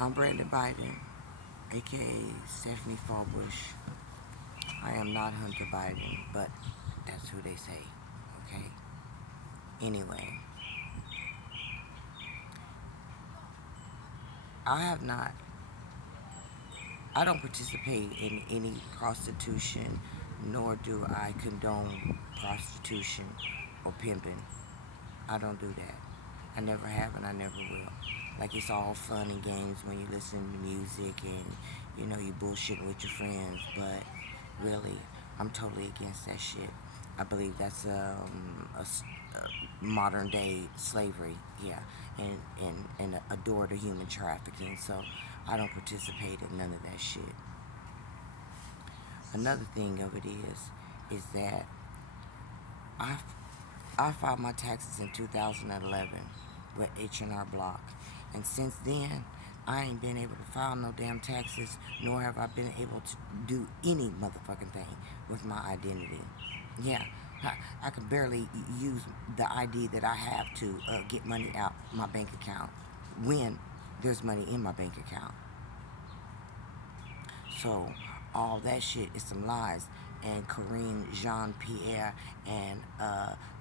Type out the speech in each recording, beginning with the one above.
I'm Brandon Biden, aka Stephanie Fallbush. I am not Hunter Biden, but that's who they say. Okay. Anyway, I have not. I don't participate in any prostitution, nor do I condone prostitution or pimping. I don't do that. I never have, and I never will. Like, it's all fun and games when you listen to music and you bullshitting with your friends, but really, I'm totally against that shit. I believe that's a modern day slavery, yeah, and a door to human trafficking. So I don't participate in none of that shit. Another thing of it is that I I filed my taxes in 2011 with H&R Block, and since then I ain't been able to file no damn taxes, nor have I been able to do any motherfucking thing with my identity. Yeah, I can barely use the ID that I have to get money out my bank account when there's money in my bank account. So all that shit is some lies. And Corinne Jean Pierre and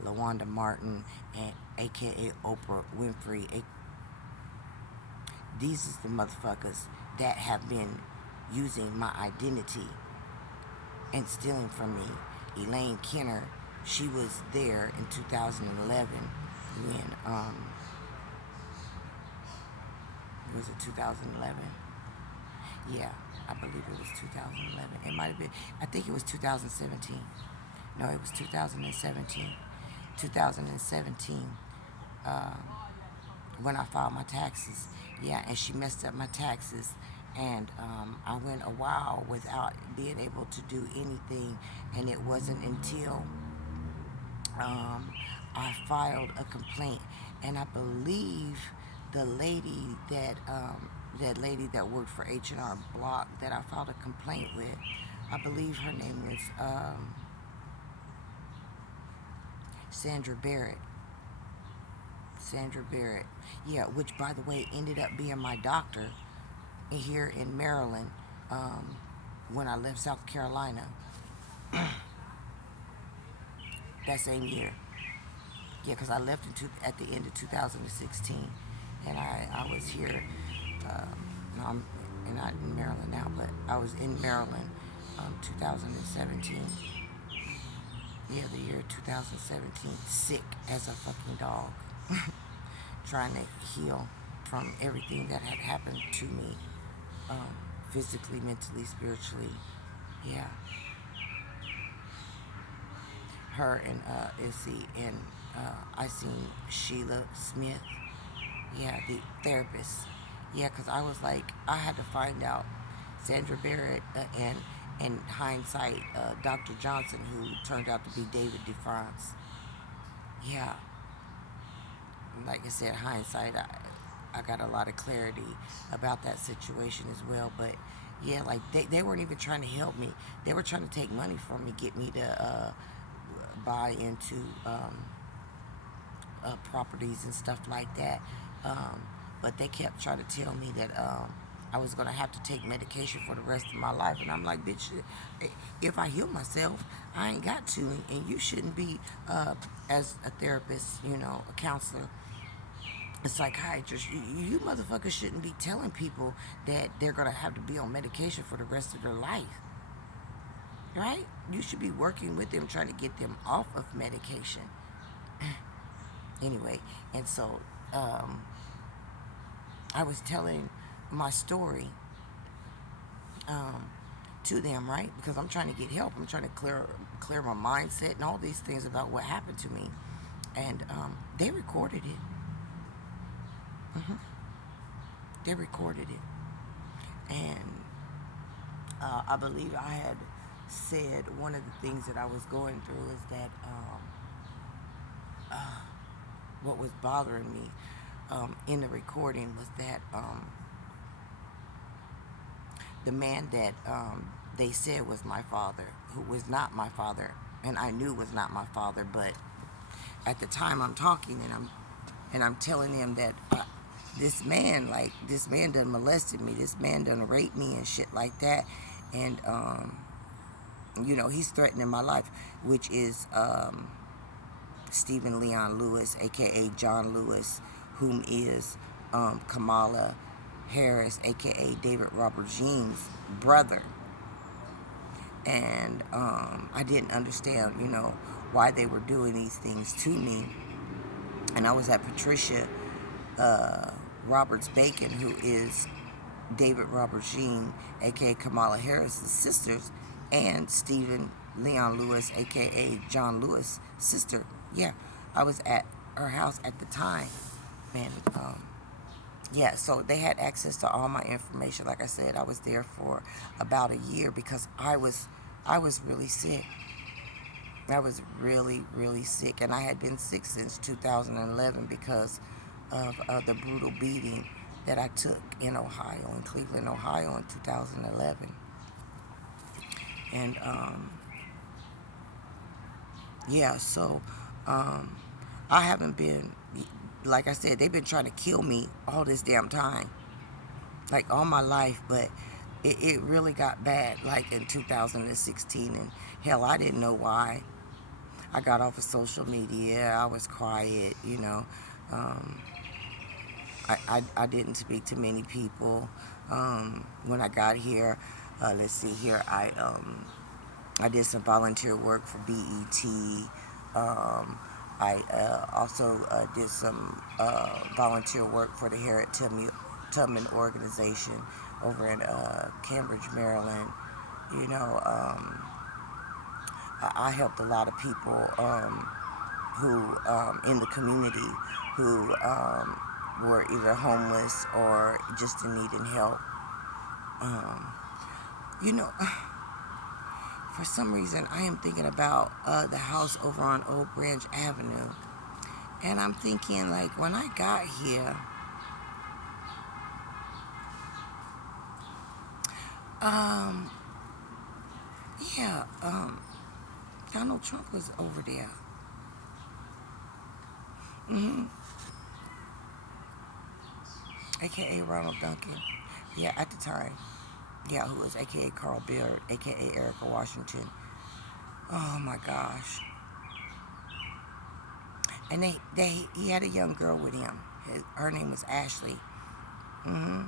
LaWanda Martin and AKA Oprah Winfrey. These is the motherfuckers that have been using my identity and stealing from me. Elaine Kenner, she was there in 2011 when was it 2011? Yeah, I believe it was 2011. It might have been, I think it was 2017. No, it was 2017. 2017, uh, when I filed my taxes. Yeah, and she messed up my taxes. And I went a while without being able to do anything. And it wasn't until I filed a complaint. And I believe the lady that worked for H&R Block that I filed a complaint with, I believe her name was Sandra Barrett. Sandra Barrett. Yeah, which by the way ended up being my doctor here in Maryland when I left South Carolina that same year. Yeah, because I left at the end of 2016, and I was here. No, I'm not in Maryland now, but I was in Maryland 2017. Yeah, the year 2017, sick as a fucking dog, trying to heal from everything that had happened to me, physically, mentally, spiritually. Yeah, her and Issy and I seen Sheila Smith. Yeah, the therapist. Yeah, because I was like, I had to find out Sandra Barrett and in hindsight, Dr. Johnson, who turned out to be David DeFrance. Yeah, like I said, hindsight, I got a lot of clarity about that situation as well. But yeah, like they weren't even trying to help me. They were trying to take money from me, get me to buy into properties and stuff like that. But they kept trying to tell me that I was going to have to take medication for the rest of my life. And I'm like, bitch, if I heal myself, I ain't got to. And you shouldn't be, as a therapist, a counselor, a psychiatrist, you motherfuckers shouldn't be telling people that they're going to have to be on medication for the rest of their life. Right? You should be working with them, trying to get them off of medication. Anyway, and so I was telling my story to them, right? Because I'm trying to get help. I'm trying to clear my mindset and all these things about what happened to me. And they recorded it. They recorded it. And I believe I had said one of the things that I was going through is that what was bothering me in the recording was that the man that they said was my father, who was not my father, and I knew was not my father, but at the time I'm talking and I'm telling him that this man done molested me, this man done raped me and shit like that. And he's threatening my life, which is Stephen Leon Lewis, aka John Lewis, whom is Kamala Harris, aka David Robert Jean's brother. And I didn't understand, why they were doing these things to me. And I was at Patricia Roberts Bacon, who is David Robert Jean, aka Kamala Harris's sisters, and Stephen Leon Lewis, aka John Lewis' sister. Yeah, I was at her house at the time, and yeah, so they had access to all my information. Like I said, I was there for about a year because I was really sick. I was really, really sick, and I had been sick since 2011 because of the brutal beating that I took in Ohio, in Cleveland, Ohio in 2011. And yeah, so I haven't been, like I said, they've been trying to kill me all this damn time, like all my life, but it really got bad like in 2016, and hell, I didn't know why. I got off of social media, I was quiet, um, I didn't speak to many people. When I got here, let's see here, I did some volunteer work for BET. I also did some volunteer work for the Harriet Tubman organization over in Cambridge, Maryland. You know, I helped a lot of people who in the community who were either homeless or just in need of help. Um, you know, for some reason, I am thinking about the house over on Old Branch Avenue. And I'm thinking, like, when I got here, um, yeah, Donald Trump was over there. hmm AKA Ronald Duncan. Yeah, at the time. Yeah, who was AKA Carl Beard, AKA Erica Washington. Oh my gosh. And he had a young girl with him. Her name was Ashley. hmm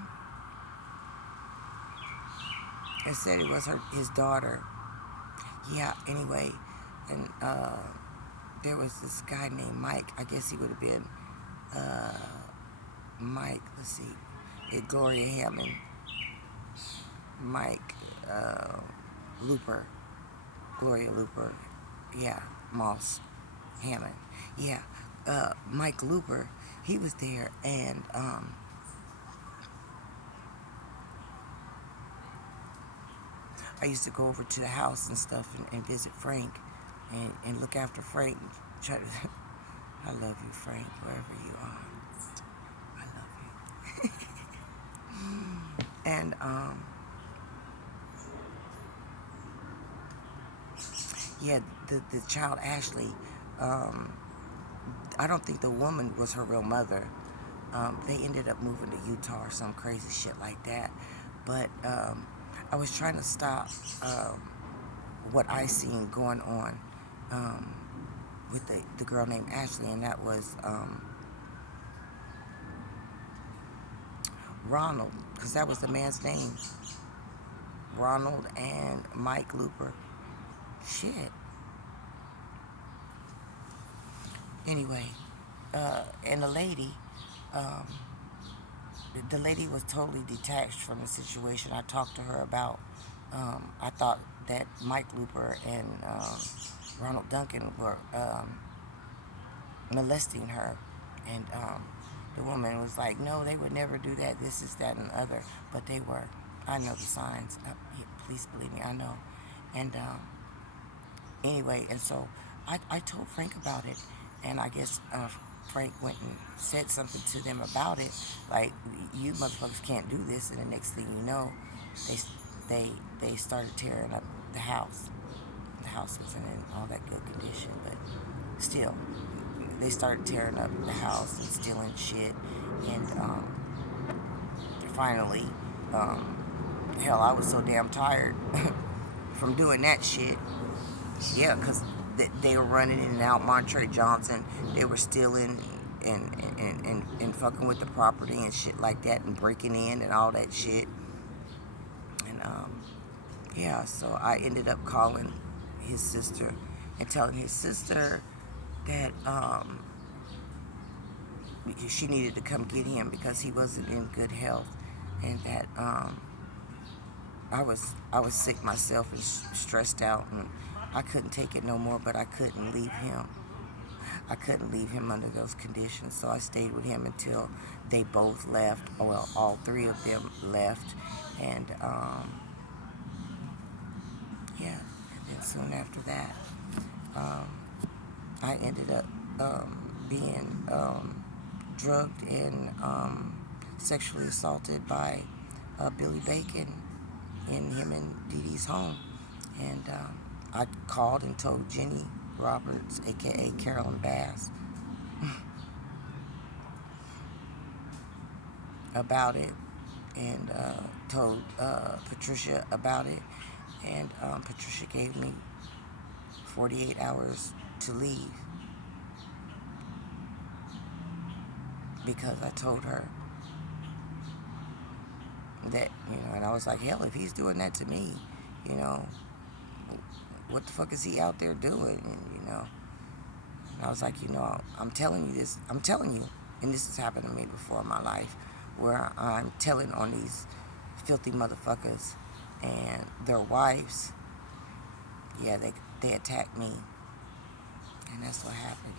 And said it was his daughter. Yeah, anyway. And there was this guy named Mike. I guess he would have been uh, Mike, let's see. Gloria Hammond. Mike Looper. Gloria Looper. Yeah, Moss Hammond. Yeah, Mike Looper. He was there, and I used to go over to the house and stuff and visit Frank and look after Frank. Try to, I love you, Frank, wherever you are. I love you. And yeah, the child Ashley. I don't think the woman was her real mother. They ended up moving to Utah or some crazy shit like that. But I was trying to stop what I seen going on with the girl named Ashley, and that was Ronald, because that was the man's name. Ronald and Mike Looper. Shit. Anyway, and um, the lady was totally detached from the situation. I talked to her about, I thought that Mike Looper and Ronald Duncan were molesting her. And the woman was like, no, they would never do that. This is that and the other. But they were. I know the signs. Yeah, please believe me, I know. And anyway, and so I told Frank about it. And I guess Frank went and said something to them about it. Like, you motherfuckers can't do this. And the next thing you know, they started tearing up the house. The house wasn't in all that good condition, but still, they started tearing up the house and stealing shit. And finally, hell, I was so damn tired from doing that shit. Yeah, because they were running in and out Monterey Johnson. They were stealing and fucking with the property and shit like that and breaking in and all that shit. And yeah, so I ended up calling his sister and telling his sister that she needed to come get him because he wasn't in good health, and that I was sick myself and stressed out, and I couldn't take it no more. But I couldn't leave him. I couldn't leave him under those conditions, so I stayed with him until they both left. Well, all three of them left, and yeah, and then soon after that, um, I ended up being drugged and sexually assaulted by Billy Bacon in him and Dee Dee's home. And I called and told Jenny Roberts, aka Carolyn Bass, about it, and told Patricia about it. And Patricia gave me 48 hours to leave because I told her that, and I was like, hell, if he's doing that to me, you know, what the fuck is he out there doing? And I was like, I'm telling you this, and this has happened to me before in my life, where I'm telling on these filthy motherfuckers and their wives. Yeah, they attacked me, and that's what happened.